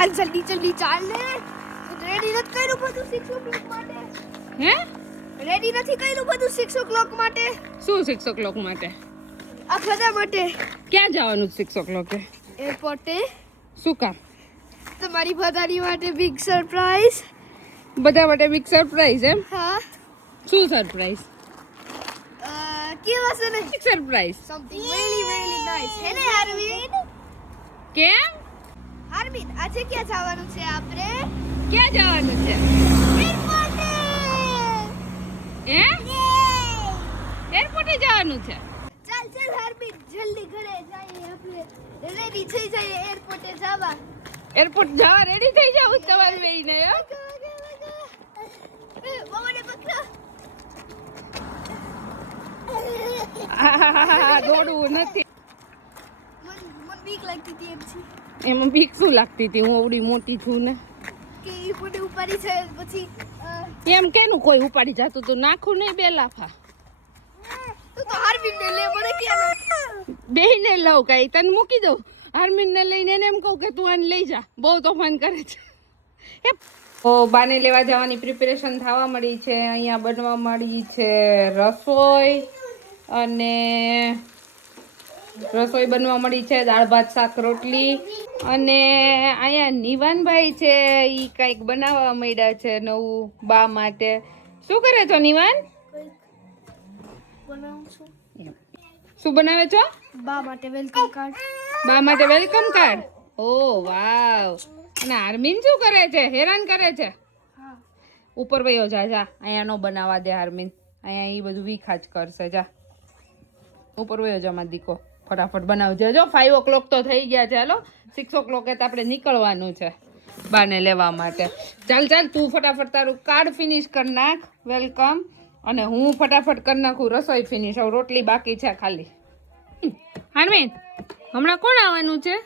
ચાલ જલ્દી જલ્દી ચાલ ને રેડી નથી કર્યું બધું 6 o'clock માટે હે રેડી નથી કર્યું બધું 6 o'clock માટે શું 6 o'clock માટે આ બધા માટે ક્યાં જવાનું 6 o'clock એરપોર્ટે શું કામ તમારી બધાની માટે બિગ સરપ્રાઈઝ બધા માટે બિગ સરપ્રાઈઝ એમ હા શું સરપ્રાઈઝ કેવા છે ને big surprise something really nice હે ને અરવિંદ કેમ અરવિંદ આજે ક્યાં જવાનું છે આપણે ક્યાં જવાનું છે એરપોર્ટે હે એરપોર્ટે જવાનું છે ચાલ ચાલ અરવિંદ જલ્દી ઘરે જઈએ આપણે રેડી થઈ જઈએ એરપોર્ટે જવા એરપોર્ટ જવા રેડી થઈ જાવ તમારે બેયને મમ્મીને પકડો દોડવું નથી મન બીક લાગતી હતી એમ છે એમાં બીક શું લાગતી હતી હું આવડી મોટી છું ને કે ઈ પોતે ઉપાડી છે પછી એમ કેનું કોઈ ઉપાડી જતું તો નાખું નહીં બે લાફા તું તો અરવિંદને લે મને ક્યાં બેયને લઉં કઈ તને મૂકી દઉં હાર્મિનને લઈને એને એમ કહું કે તું આને લઈ જા બહુ તોફાન કરે છે ઓ બાને લેવા જવાની પ્રિપેરેશન થવા મળી છે અહીંયા બનવા મળી છે રસોઈ અને રસોઈ બનવા મળી છે દાળ ભાત શાક રોટલી અને અહીંયા નિવાનભાઈ છે એ કંઈક બનાવવા માંડ્યા છે નવું બા માટે શું કરે છો નિવાન બનાવું છું શું બનાવે છો બા માટે વેલકમ કાર્ડ બા માટે વેલકમ કાર્ડ ઓ વાવ અને હાર્મિન શું કરે છે હેરાન કરે છે હા ઉપર વયો જા જા અહીંયા નો બનાવવા દે હાર્મિન અહીંયા એ બધું વીખા જ કરશે જા ઉપર વયો જા મારો દીકો ફટાફટ બનાવજે જો 5 o'clock તો થઈ ગયા છે હાલો 6 o'clock તો આપણે નીકળવાનું છે બાને લેવા માટે ચાલ ચાલ તું ફટાફટ તારું કાર્ડ ફિનિશ કરી નાખ વેલકમ અને હું ફટાફટ કરી નાખું રસોઈ ફિનિશ હવે રોટલી બાકી છે ખાલી હાર્મિન હમણાં કોણ આવવાનું છે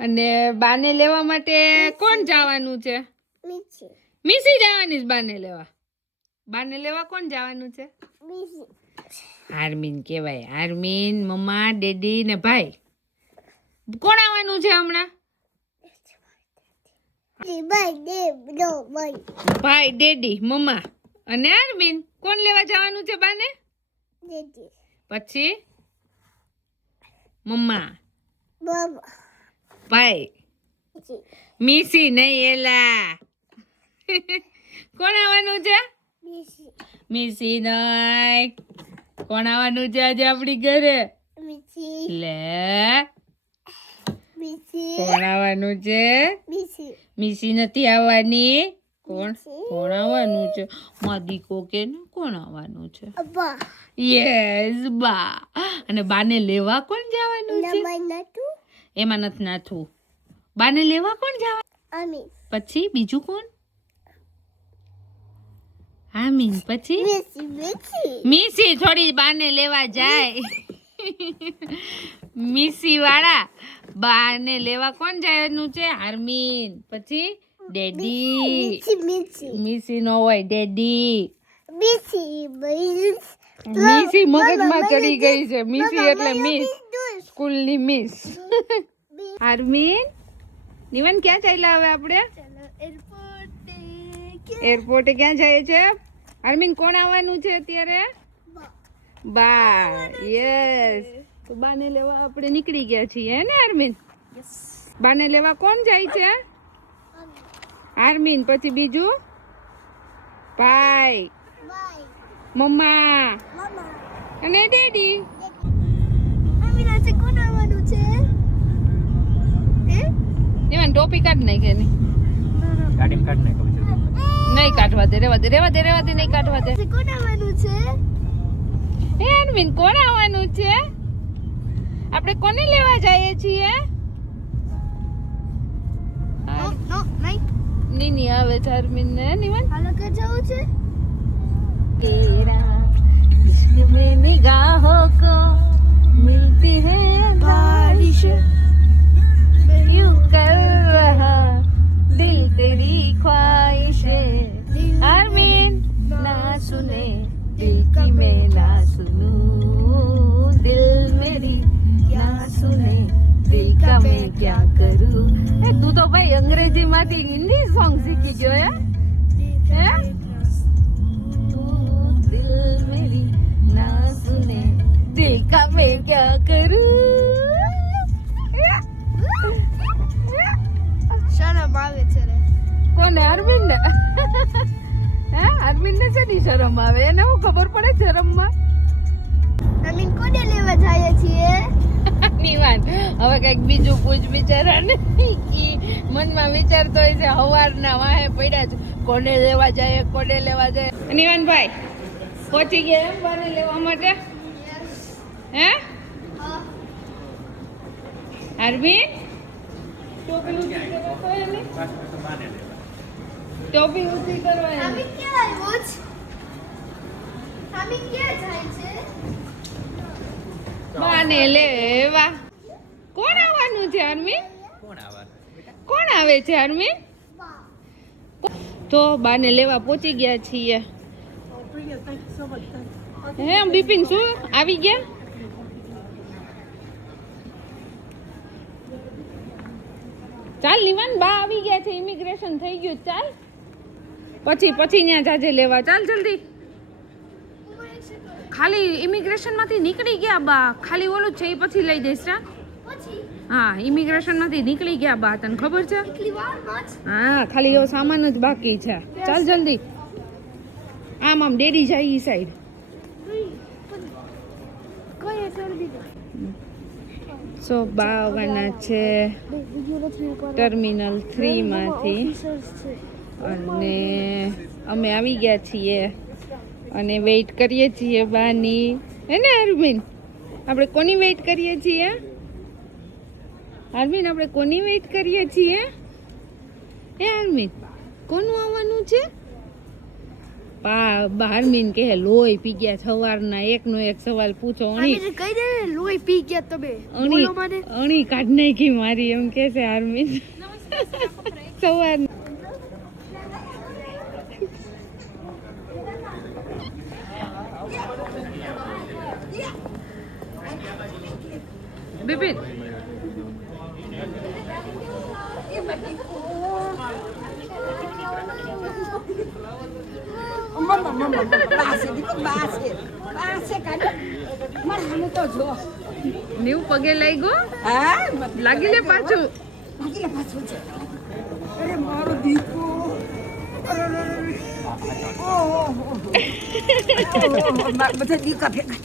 અને બાને લેવા માટે કોણ જવાનું છે મિસી જવાની છે બાને લેવા કોણ જવાનું છે હાર્મિન કહેવાય હાર્મિન મમ્મા ડેડી ને ભાઈ કોણ આવવાનું છે હમણાં ભાઈ ડેડી મમ્મા અને હાર્મિન કોણ લેવા જવાનું છે બાને પછી મમ્મા ભાઈ મિસી નહીં એલા કોણ આવવાનું છે મિસી નહીં કોણ આવવાનું છે આજે આપણી ઘરે લે કોણ આવવાનું છે મિસી નથી આવવાની કોણ આવવાનું છે માદીકો કે ને કોણ આવવાનું છે યસ બા અને બાને લેવા કોણ જવાનું છે એમાં નથી નાથું બાને લેવા કોણ જવાનું પછી બીજું કોણ હામીન પછી મિસી થોડી બાને લેવા જાય મિસી વાળા બાને લેવા કોણ જવાનું છે હાર્મિન પછી ડેડી મિસી નો હોય ડેડી મિસી મગજમાં ચડી ગઈ છે મિસી એટલે મિસ સ્કૂલની મિસ હાર્મિન નિવન ક્યાં ચાલ્યા હવે આપણે એરપોર્ટે ક્યાં જાય છે હાર્મિન કોણ આવવાનું છે અત્યારે બા યસ તો બાને લેવા આપણે નીકળી ગયા છીએ હે ને હાર્મિન બાને લેવા કોણ જાય છે હાર્મિન પછી બીજું ભાઈ મમ્મા અને ડેડી નિવન ટોપી કાઢ નાખે નહીં નહીં કાઢવા દે રેવા દે નહીં કાઢવા દે કોણ આવવાનું છે હે અરવિંદ કોણ આવવાનું છે આપણે કોને લેવા જઈએ છીએ નો નહીં ની આવે છે અરવિંદ ને નિવન હાલો કે જવું છે तेरा इश्क में निगाहों को मिलती है बारिश यूं कर रहा दिल तेरी ख्वाहिशें आमीन ना सुने दिल की मैं ना सुनूं दिल मेरी क्या सुने दिल का मैं क्या करूं ए તું તો ભાઈ અંગ્રેજી માંથી હિન્દી સોંગ શીખી ગયો હે दिल मेरी ना सुने दिल का मैं क्या करूं શરમ આવે છે રે કોને અરવિંદ હે અરવિંદ ને શેની શરમ આવે એને હું ખબર પડે શરમમાં અમીન કોને લેવા જાય છીએ નિવાન હવે કઈક બીજું પૂછ બિચારાને ઈ મનમાં વિચારતો હોય છે હવારના વાહે પડ્યા છે કોને લેવા જાય નિવાનભાઈ પહોંચી ગયા એમ બાને લેવા માટે હે અરવિંદ ટોપી ઊંચી કરો તો એને ટોપી ઊંચી કરો એને અમીન ક્યાં આવ્યો છે અમીન ક્યાં જાય છે બાને લેવા કોણ આવવાનું છે અરવિંદ કોણ આવે છે અરવિંદ તો બાને લેવા પહોંચી ગયા છીએ હે બિપિન શું આવી ગયા ચાલ નિવાન બા આવી ગયા છે ઇમિગ્રેશન થઈ ગયું ચાલ પછી ત્યાં જાજે લેવા ચાલ જલ્દી ખાલી ઇમિગ્રેશન માંથી નીકળી ગયા બા ખાલી ઓલું છે એ પછી લઈ જઈશ પછી હા ઇમિગ્રેશન માંથી નીકળી ગયા બા તને ખબર છે કેટલી વારમાં જ હા ખાલી એવો સામાન જ બાકી છે ચાલ જલ્દી આમ ડેડી જાય ઈ સાઈડ કઈ શરદી સો બા આવવાના છે ટર્મિનલ 3 માંથી અને અમે આવી ગયા છીએ અને વેઇટ કરીએ છીએ બાની હે ને અરવિંદ આપણે કોની વેઇટ કરીએ છીએ અરવિંદ આપણે કોની વેઇટ કરીએ છીએ હે અરવિંદ કોનું આવવાનું છે અરવિંદ કહે લોહી પી ગયા સવારના એકનો એક સવાલ પૂછો કહી દે લોહી પી ગયા તમે અણી કાઢ નાખી મારી એમ કે છે અરવિંદ સવાર બિપિન નીવ પગે લઈ ગયો લાગી લે પાછું મારો દીકરો બધા દીકા ભેગા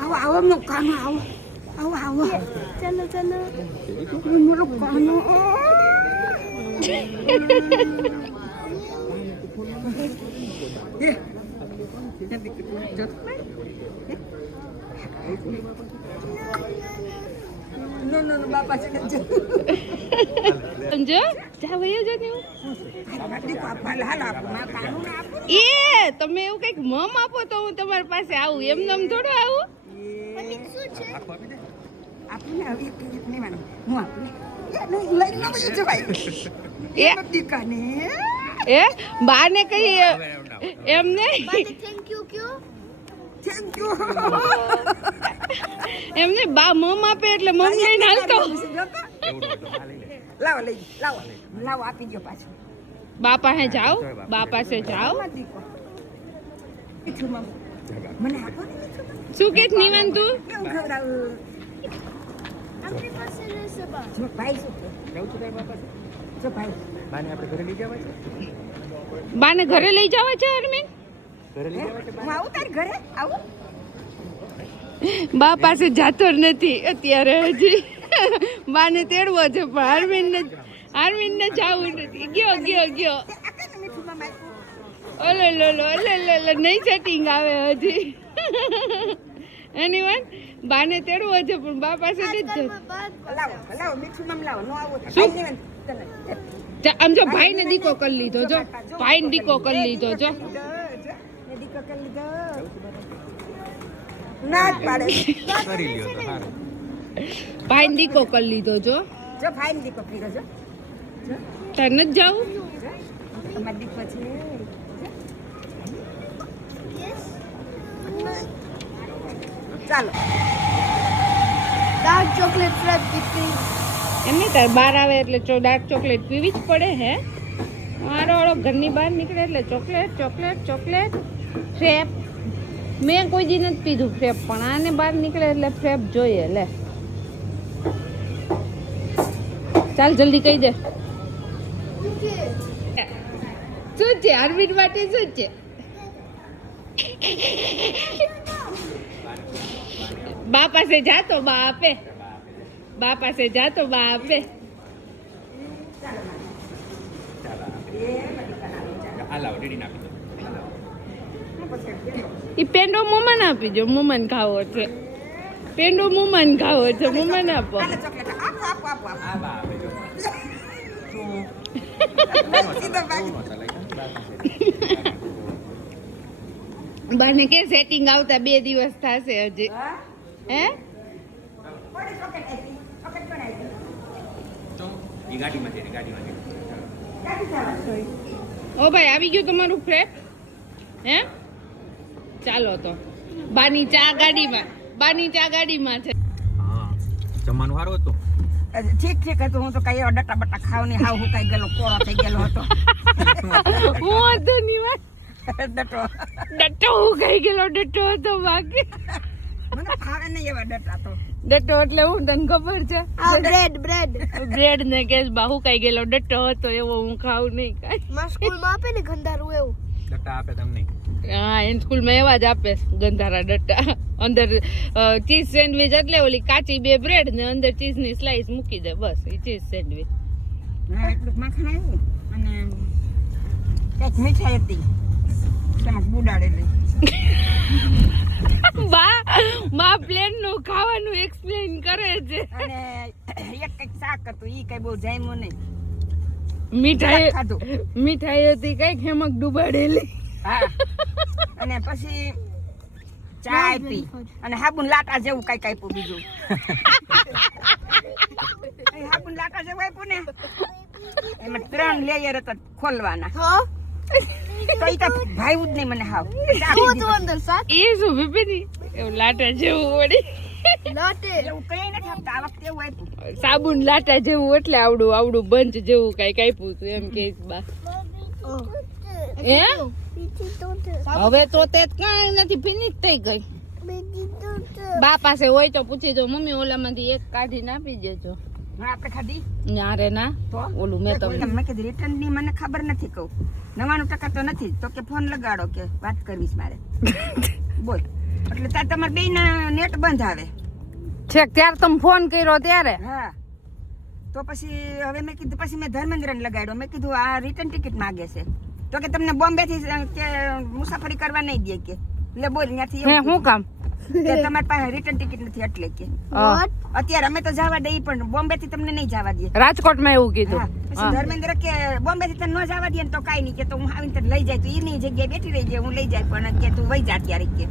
આવો એમનો કાનો આવો ચાલો મારો કાનો No, બાપા છે સમજો જા વયો જો ને એ તમે એવું કઈક મમ આપો તો હું તમારી પાસે આવું એમ નમ થોડું આવું અમીન શું છે આપને એક નહીં માનો હું આપને લઈ લો છે ભાઈ એ દીકાને એ બાને કઈ એમ નહીં બાને થેન્ક યુ કયો થેન્ક યુ એમને બા મમ આપે એટલે મમ લઈને હાલતો લાવો આપી દો પાછું બા પાસે જાઓ બા પાસે જાઓ મને આપો શું કે નિવાન તું કેમ ખવડાવું આપણી પાસે રહેશે બા જો ભાઈ શું કે જો ભાઈ બાને ઘરે લઈ જવા છે અરમીન હું આવું તારી ઘરે આવું બા પાસે જાતો નથી અત્યારે હજી બાને તેડવો છે પણ અરવિંદને જાવું નથી ગયો ઓલે નહીં સેટિંગ આવે હજી એની વાત બાને તેડવો છે પણ બા પાસે નથી જતો લાવો મીઠું મમ લાવો નો આવો આમ જો ભાઈને દીકો કરી લીધો જો ભાઈને દીકો કરી લીધો જો ના જ પાડે ભાઈને દીકો કરી લીધો જો ફાઈન દીકો પીરો જો તાર નથી જાવું તમાર દીકો છે ચાલો ડાર્ક ચોકલેટ ફ્રેશ બીટરી એમ નહીં તાર બહાર આવે એટલે ડાર્ક ચોકલેટ પીવી જ પડે હે મારો વાળો ઘરની બહાર નીકળે એટલે ચોકલેટ ચોકલેટ ચોકલેટ ફ્રેપ મેં કોઈ દી નથી પીધું ફ્રેપ પણ આને બહાર નીકળે એટલે ફ્રેપ જોઈએ લે ચાલ જલ્દી કહી દે શું છે અરવિંદ માટે શું છે બા પાસે જા તો બા આપે બા પાસે જા તો બા આપે ઈ પેંડો મોમન આપી જો મોમન ખાવો છે પેંડો મોમન ખાવો છે મોમન આપો ચાલો ચોકલેટ આપો આપો આપો આપો સીધો ભાગી. બાને કે સેટિંગ આવતા 2 દિવસ થશે હજી હા? હે કોની ચોકલેટ આપી? ચોકલેટ કોને આપી? ગાડી જવાનું. ઓ ભાઈ આવી ગયું તમારું ફ્રેપ હે ચાલો તો બાની ચા ગાડીમાં છે જમવાનું સારું હતું ઠીક ઠીક હતું હું તો કઈ એવા ડટા બટા ખાવ નહીં હાવ હું કઈ ગયેલો કોરો થઈ ગયેલો હતો હું હતો ની વાત ડટો ડટ્ટો હું કઈ ગયેલો ડટ્ટો હતો બાકી મને ફાવે નહીં એવા ડટા તો ડટ્ટો એટલે હું તને ખબર છે આ બ્રેડ બ્રેડ ને કેસ બાહુ કઈ ગયેલો ડટ્ટો હતો એવો હું ખાઉં નહીં કાંઈ માં સ્કૂલમાં આપે ને ગંધારું એવું ડટ્ટા આપે તમને હા એન સ્કૂલમાં એવા જ આપે ગંધારા ડટ્ટા અંદર ચીઝ સેન્ડવિચ એટલે ઓલી કાચી 2 બ્રેડ ને અંદર ચીઝની સ્લાઈસ મૂકી દે બસ એ ચીઝ સેન્ડવિચ હા એટલું માખણ આવ્યું અને કંઈક મીઠાઈ હતી તેમાં બુડાડેલી બા પ્લેન નું ખાવાનું એક્સપ્લેન કરે છે અને એક કંઈક શાક હતું ઈ કઈ બહુ જામ્યું નહીં મીઠાઈ ખાધું મીઠાઈ હતી કઈક હેમક ડુબાડેલી હા અને પછી ચા આપી અને હાબુન લાટા જેવું કઈક આપ્યું બીજું હાબુન લાટા જેવું આપ્યું ને એમાં 3 લેયર હતા ખોલવાના હા તો ઈ તો ભાઈ જ નહીં મને હાવ શું હતું અંદર શાક એ શું બીબીની એવું લાટા જેવું વળી લાટે એવું કઈ નથી આપતા આ વખતે એવું આપ્યું સાબુન લાટા જેવું એટલે આવડું બંચ જેવું કઈક આપ્યું હતું એમ કે બા હે હવે તો તે કાંઈ નથી ફિનિશ થઈ ગઈ બા પાસે હોય તો પૂછી જો મમ્મી ઓલામાંથી એક કાઢીને આપી દેજો આપણે ખાધી ના રે ના તો ઓલું મેં તમને મેં કીધું રિટર્ન ની મને ખબર નથી કહું 99% તો નથી તો કે ફોન લગાડો કે વાત કરવીશ મારે બોલ એટલે તાર તમારે બે ના નેટ બંધ આવે છેક ત્યારે તમે ફોન કર્યો ત્યારે હા તો પછી હવે મેં કીધું પછી મેં ધર્મેન્દ્રને લગાડ્યો મેં કીધું આ રિટર્ન ટિકિટ માંગે છે તો કે તમને બોમ્બે થી કે મુસાફરી કરવા નહીં દે કે એટલે બોલ ત્યાંથી હે શું કામ કે તમારી પાસે રિટર્ન ટિકિટ નથી એટલે કે અત્યારે અમે તો જવા દઈએ પણ બોમ્બે થી તમને નહીં જવા દે રાજકોટમાં એવું કીધું હા પછી ધર્મેન્દ્ર કે બોમ્બે થી તને ન જવા દે ને તો કાઈ નહીં કે તો હું આવીને તને લઈ જાય તો એની જગ્યાએ બેઠી રહી જાય હું લઈ જાય પણ કે તું વઈ જા ત્યારે કે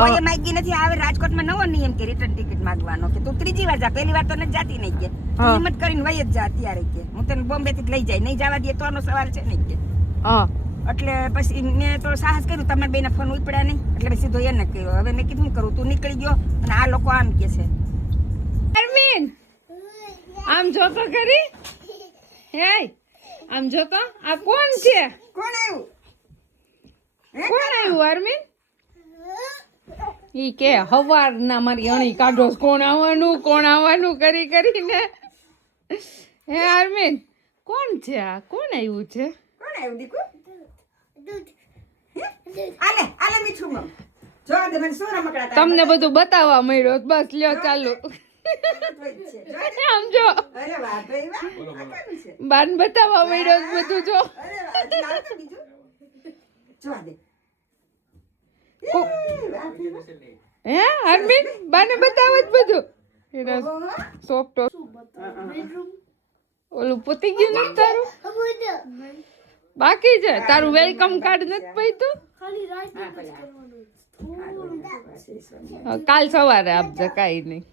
કોઈ એ માગી નથી આવે રાજકોટમાં નવો નિયમ કે રિટર્ન ટિકિટ માંગવાનો કે તું 3જી વાર જા પહેલી વાર તો નથી જાતી નહીં કે તું હિંમત કરીને વઈ જ જા અત્યારે કે હું તને બોમ્બે થી લઈ જાય નહીં જવા દે તો આનો સવાલ છે નહીં કે એટલે પછી મેં તો સાહસ કર્યું તમારા બેના ફોન ઉપડ્યા નહીં એટલે મેં સીધો એને કહ્યું હવે મેં કીધું કરું તું નીકળી ગયો અને આ લોકો આમ કે છે અરમીન આમ જો તો ખરી હે આમ જો તો આ કોણ છે કોણ આવ્યું કોણ આવ્યું અરમીન ઈ કે હવાર ના મારી અણી કાઢો કોણ આવવાનું કરી કરીને હે અરમીન કોણ છે આ કોણ આવ્યું છે કોણ આવ્યું દીકુ આલે આલે મીઠું મમ જો દે મને સોરા મકડા તમને બધું બતાવવા મળ્યો બસ લ્યો ચાલુ આમ જો અરે વાહ ભાઈ વાહ આ કોનું છે બાન બતાવવા મળ્યો બધું જો અરે વાહ લાવ તો બીજું જો દે હે અરમીન બાને બતાવ જ બધું એના સોફ્ટ ઓલું પોતી ગયું નથી તારું બાકી છે તારું વેલકમ કાર્ડ નથી પૈતું ખાલી રાઈટિંગ જ કરવાનું કાલ સવારે આપજે કાઈ નહીં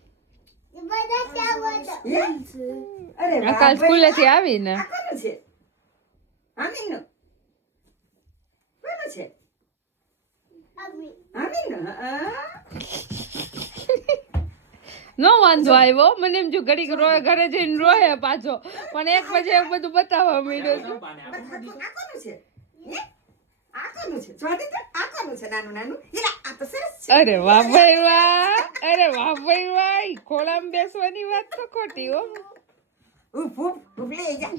અરે કાલ સ્કૂલે થી આવીને આ કોનું છે આમીનનું કોનું છે આમીનનું નો વાંધો આવ્યો મને એમ જો ઘડીક રોય ઘરે જઈને રોય પાછો પણ એક પછી એક બધું બતાવવા માંડ્યો છે આ કોનું છે હે? આ કોનું છે જોડી તો આ કોનું છે નાનું નાનું ઈલા આ તો સરસ છે અરે વાહ ભાઈ વાહ અરે વાહ ભાઈ વાહ ઈ ખોળામાં બેસવાની વાત તો ખોટી હો ઉફ ઉફ ઉફ લઈ જા